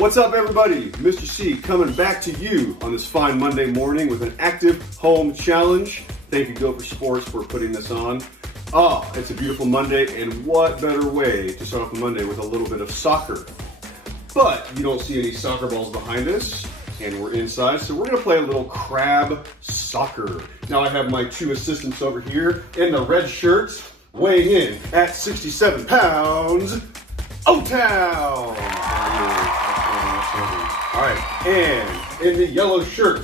What's up, everybody? Mr. C coming back to you on this fine Monday morning with an active home challenge. Thank you, Gopher Sports, for putting this on. It's a beautiful Monday, and what better way to start off a Monday with a little bit of soccer. But you don't see any soccer balls behind us, and we're inside, so we're gonna play a little crab soccer. Now I have my two assistants over here in the red shirts, weighing in at 67 pounds, O-Town! All right, and in the yellow shirt,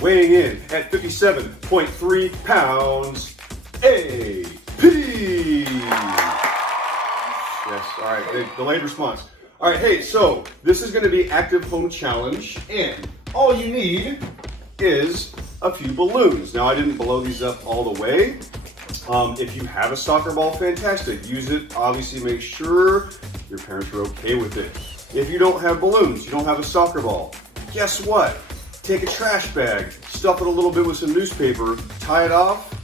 weighing in at 57.3 pounds, AP! Yes, all right, delayed response. All right, hey, so this is gonna be active home challenge, and all you need is a few balloons. Now, I didn't blow these up all the way. If you have a soccer ball, fantastic. Use it, obviously make sure your parents are okay with it. If you don't have balloons, you don't have a soccer ball, guess what? Take a trash bag, stuff it a little bit with some newspaper, tie it off,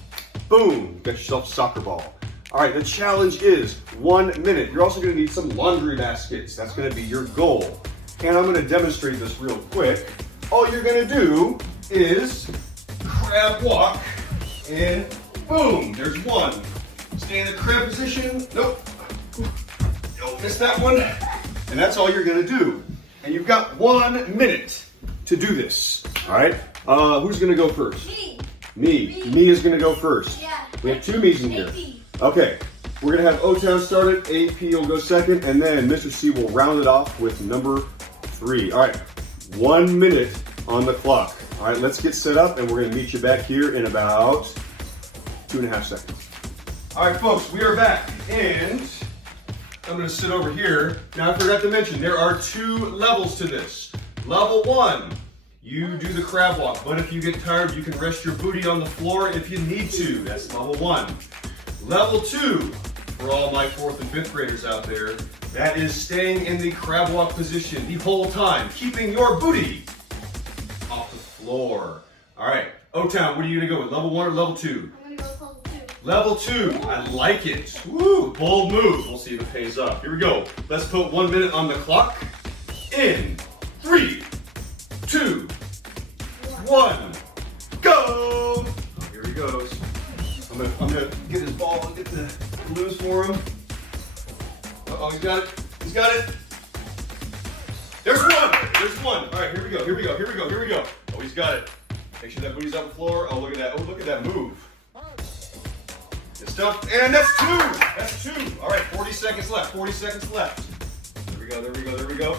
boom, got yourself a soccer ball. All right, the challenge is 1 minute. You're also gonna need some laundry baskets. That's gonna be your goal. And I'm gonna demonstrate this real quick. All you're gonna do is crab walk, and boom, there's one. Stay in the crab position, nope. Don't miss that one. And that's all you're gonna do. And you've got 1 minute to do this. All right, who's gonna go first? Me. Me is gonna go first. Yeah. We have two me's in here. Okay, we're gonna have O-Town started, AP will go second, and then Mr. C will round it off with number 3. All right, 1 minute on the clock. All right, let's get set up, and we're gonna meet you back here in about 2.5 seconds. All right, folks, we are back, and I'm gonna sit over here. Now, I forgot to mention, there are 2 levels to this. Level 1, you do the crab walk, but if you get tired, you can rest your booty on the floor if you need to. That's level 1. Level 2, for all my 4th and 5th graders out there, that is staying in the crab walk position the whole time, keeping your booty off the floor. All right, O-Town, what are you gonna go with, level 1 or level 2? I'm gonna go with Level level 2. 2, I like it. Woo, bold move. We'll see if it pays off. Here we go. Let's put 1 minute on the clock. In 3, 2, 1, go! Oh, here he goes. I'm gonna get his ball and get the balloons for him. Uh-oh, he's got it. He's got it. There's one. There's one. All right, here we go. Here we go. Here we go. Here we go. Oh, he's got it. Make sure that booty's on the floor. Oh, look at that. Oh, look at that move. Good stuff. And that's 2. That's 2. All right, 40 seconds left. 40 seconds left. There we go. There we go. There we go.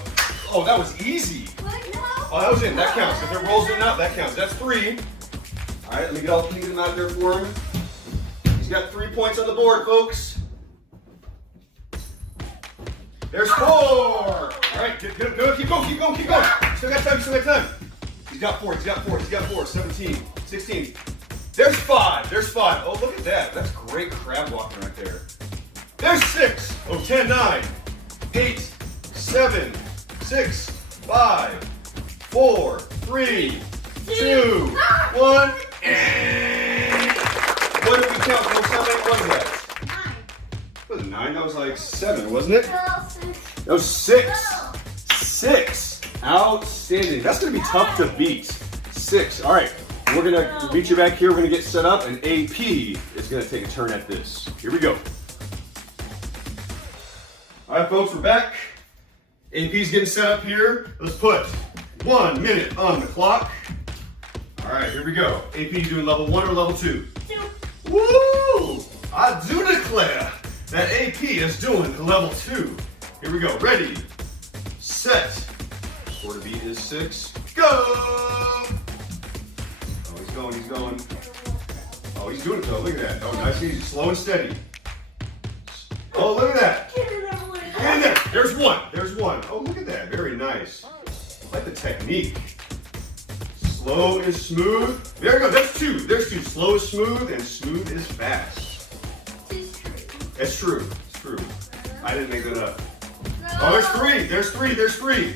Oh, that was easy. Oh, that was in. That counts. If it rolls in now, that counts. That's 3. All right, let me get him out there for him. He's got 3 points on the board, folks. There's 4. All right, keep going, keep going, keep going, keep going. Still got time, still got time. He's got 4, he's got 4, he's got 4. 17, 16. There's 5, there's 5. Oh, look at that. That's great crab walking right there. There's 6. Oh, 10, 9, 8, 7, 6, 5, 4, 3, 2, 1. And what did we count? How many was that? 9. Was it 9? That was like 7, wasn't it? No, 6. That was 6. 6. Outstanding. That's going to be tough to beat. 6. All right. We're going to meet you back here. We're going to get set up, and AP is going to take a turn at this. Here we go. All right, folks, we're back. AP's getting set up here. Let's put 1 minute on the clock. All right, here we go. AP doing level 1 or level 2? 2. Woo! I do declare that AP is doing level 2. Here we go. Ready, set. Score to beat is 6. Go! Oh, he's going, he's going. Oh, he's doing it though. Look at that. Oh, nice and easy. Slow and steady. Oh, look at that. Get in there, boy. Get in there. There's 1. There's 1. Oh, look at that. Very nice. I like the technique. Slow and smooth. There we go. That's 2. There's 2. Slow is smooth, and smooth is fast. It's true. It's true. I didn't make that up. Oh, there's 3. There's 3. There's 3.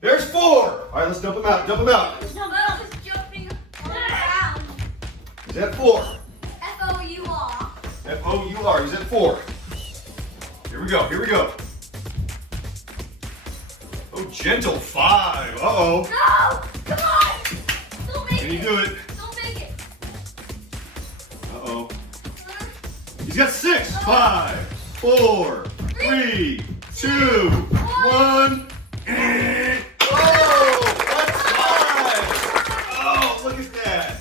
There's 4. All right, let's dump them out. Dump them out. Just jumping around. Is that 4? F-O-U-R. F-O-U-R. He's at 4. Here we go. Here we go. Oh, gentle 5. Uh-oh. No! Come on! Don't make Can it. you do it? Don't make it. Uh-oh. He's got 6. 5, 4, 3, 2, 1. And oh, that's 5. Oh, look at that.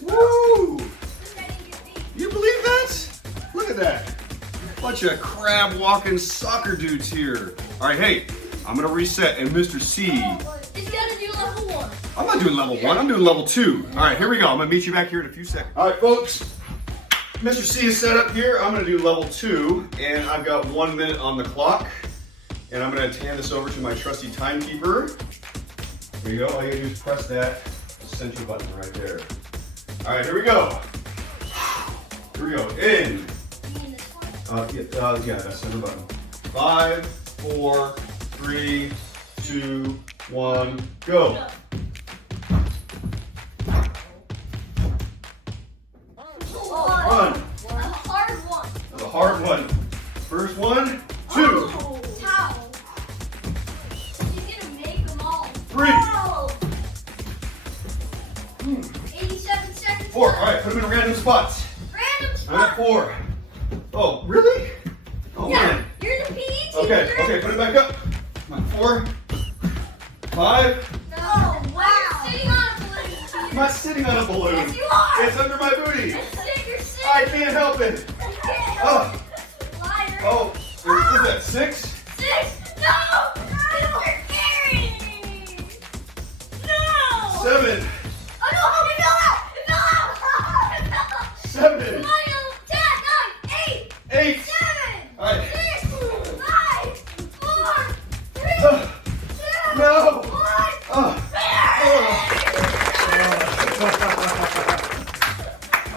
Woo! You believe that? Look at that. Bunch of crab walking soccer dudes here. All right, hey, I'm gonna reset. And Mr. C, He's gotta do level 1. I'm not doing level 1. I'm doing level 2. All right, here we go. I'm gonna meet you back here in a few seconds. All right, folks. Mr. C is set up here. I'm gonna do level 2, and I've got 1 minute on the clock. And I'm gonna hand this over to my trusty timekeeper. There you go. All you gotta do is press that center button right there. All right, here we go. Here we go. In. You mean this one? Yeah, that's center button. 5, 4, 3, 2, 1, go. Run. Run. A hard one. That's a hard one. First one, 2, Oh, towel. She's gonna make them all. 3, Oh. 87 seconds. 4. All right, put them in random spots. Random I'm at spot. 4. Oh, really? Oh, Yeah, man. you're the PE Okay, teacher. okay, put it back up. Come on, 4, 5. Oh, wow. You're sitting on a balloon. I'm not sitting on a balloon. Yes, you are. It's under my booty. You're sitting. I can't help it. Oh, Liar. oh, is that 6? 6. No. You're carrying me. No. 7, Oh no! It fell out! It fell out! It fell out! 7, 9, 10, 9, 8, 8. 7, All right. 6, 5, 4, 3, 2, No. 1.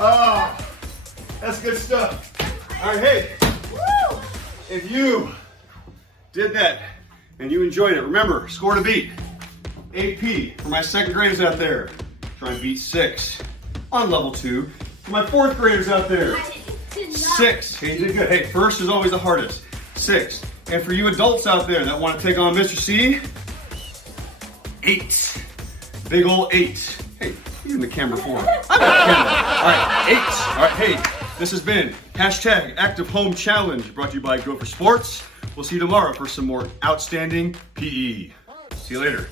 Oh, that's good stuff. All right, hey, Woo! if you did that and you enjoyed it, remember, score to beat. AP for my second graders out there. Try and beat 6 on level 2. For my fourth graders out there, I did not. 6. Hey, you did good. Hey, first is always the hardest. 6. And for you adults out there that want to take on Mr. C, 8. Big ol' 8. Hey, you're in the camera for. I'm in the camera. All right, 8. All right, hey, this has been hashtag Active Home Challenge brought to you by Gopher Sports. We'll see you tomorrow for some more outstanding PE. See you later.